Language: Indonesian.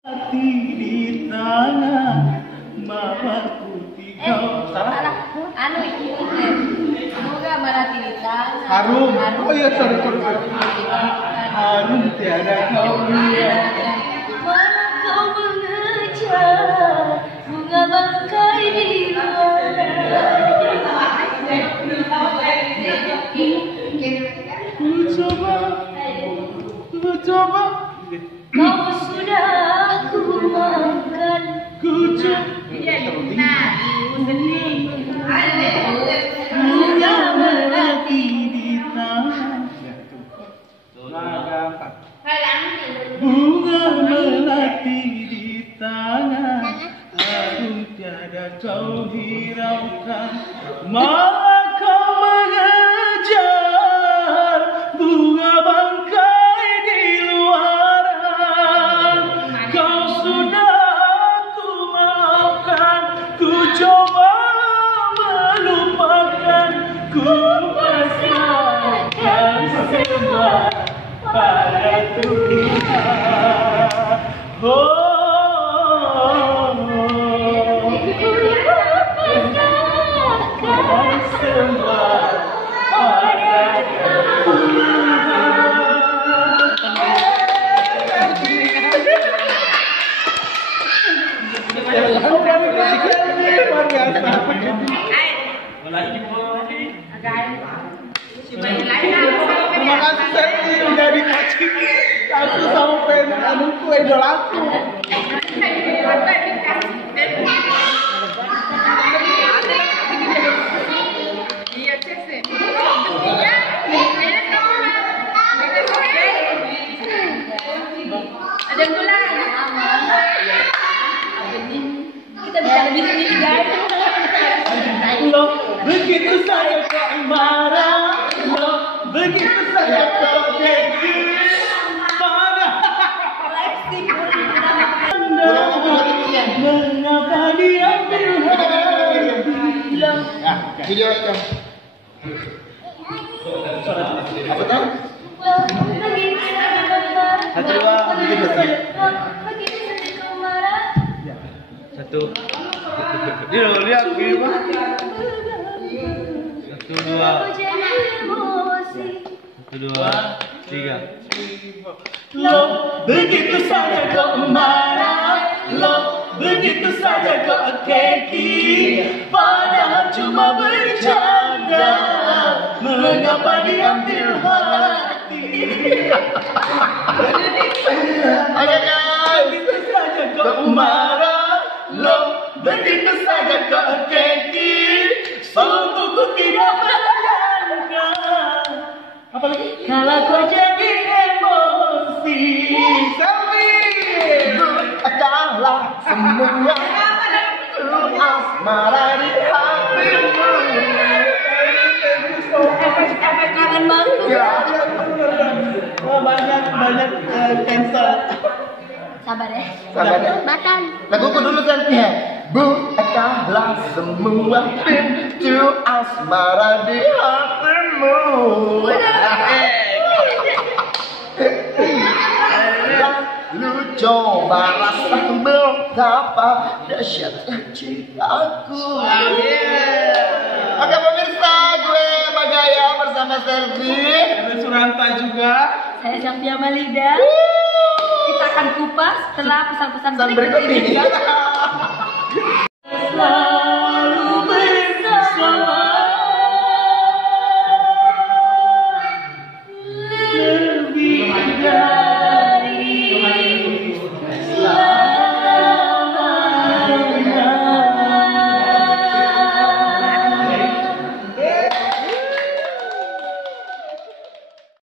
Hati di tangan mamaku tinggal. Salah. Anu iki semoga merati di tangan. Harum. Oh iya, sorry. Harum tiada kau lihat. Mana kau mengejar bunga bangkai di luar. Ku coba. Kau sudah ku makan. Ku coba. Bunga melati di tangan. Bunga melati di tangan. Harum tiada kau hiraukan. Malah kau mengejar bunga bangkai di luaran. Kau sudah ku maafkan. Ku coba melupakan. Ku pasrahkan semua pada Tuhan. Oh. Terima kasih Seti udah dikasih aku sama pen anuku idolaku. Ada gula. Kita bisa bisnis guys. Lo begitu saja kau marah, lo begitu saja kau keki, mengapa diambil hati lo? Video kan? Apa tahu? Satu dua begitu saja. Satu. Dia lihat gini Pak. Satu dua tiga. Lo begitu saja kau marah, lo begitu saja kau keki, padahal cuma bercanda. Mengapa diambil hati? Oke guys, begitu saja kau marah, lo begitu saja kau keki, sungguh tidak menyangka. Apa lagi? Kalau kau jadi emosi, adalah semua asmara di hatimu. Efek kangen banget. Ya, banyak cancel. Sabar ya. Makan. Laguku dulu Santia. Bukalah semua pintu asmara di hatimu. Lalu coba rasa betapa dahsyatnya cintaku. Oke pemirsa, gue Bagaya bersama Servi. Ada Suranta juga. Saya Syafia Malida. Kita akan kupas setelah pesan-pesan berikut ini.